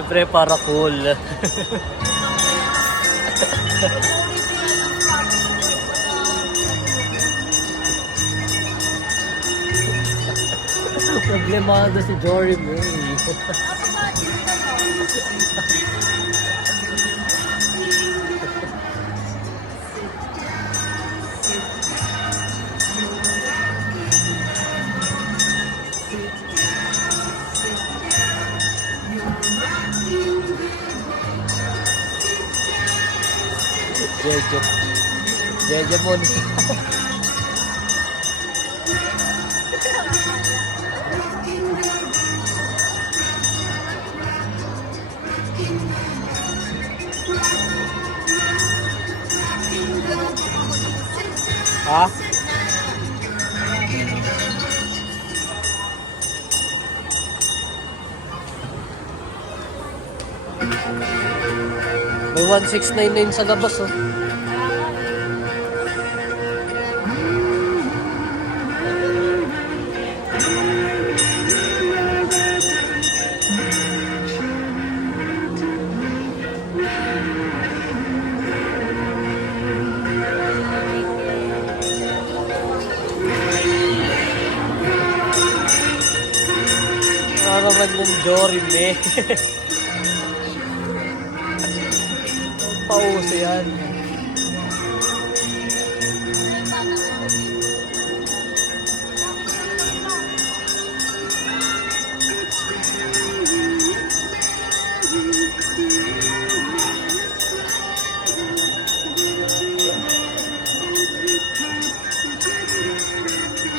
Siyempre para cool. Problemado si Jory mo eh. Jeje. Jeje mo. Ha? May 1699 sa labas oh. Nakakaman yung Jory me. Pauso yan.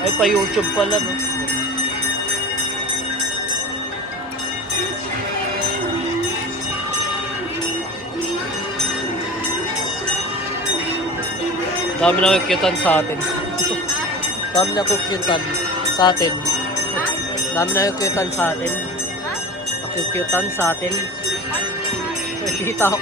Ay, pa YouTube pala, no? Dami na kukyutan sa atin. Dami na kukyutan sa atin. Dami na kukyutan sa atin. Kukyutan sa atin. Nakikita ko.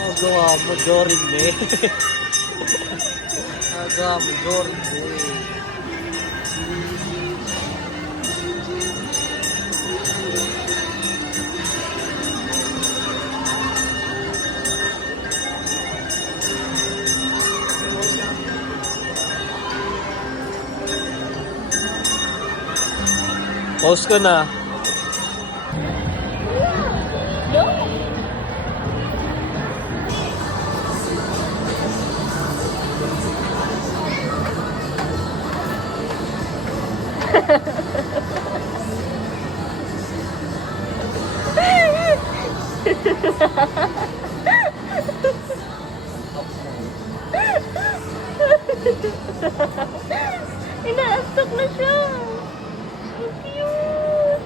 Oh, gawa mo, Jorin me. Gawa mo, Jorin me. Post ko na. Inaastok na siya. Ang cute.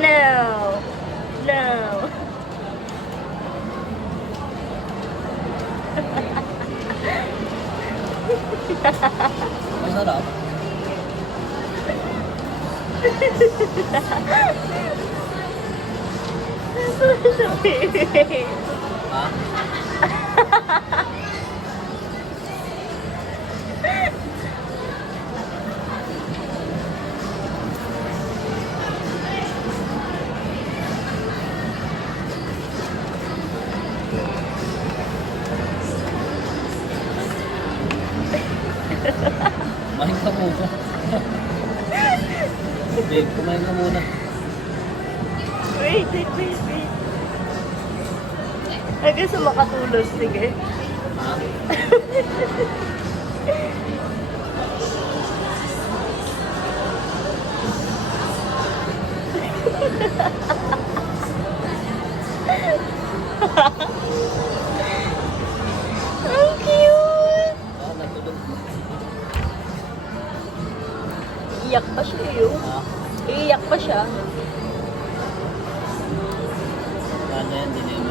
No. No. Masarap. Ha? Kumain ka muna. Babe, kumain ka muna. Wait. Ay, gusto makatulog. Sige. Ha? Ang cute! Ah, natulog mo. Iyak pa siya yun. Ha? Iyak pa siya. Kanya yan, di na yun.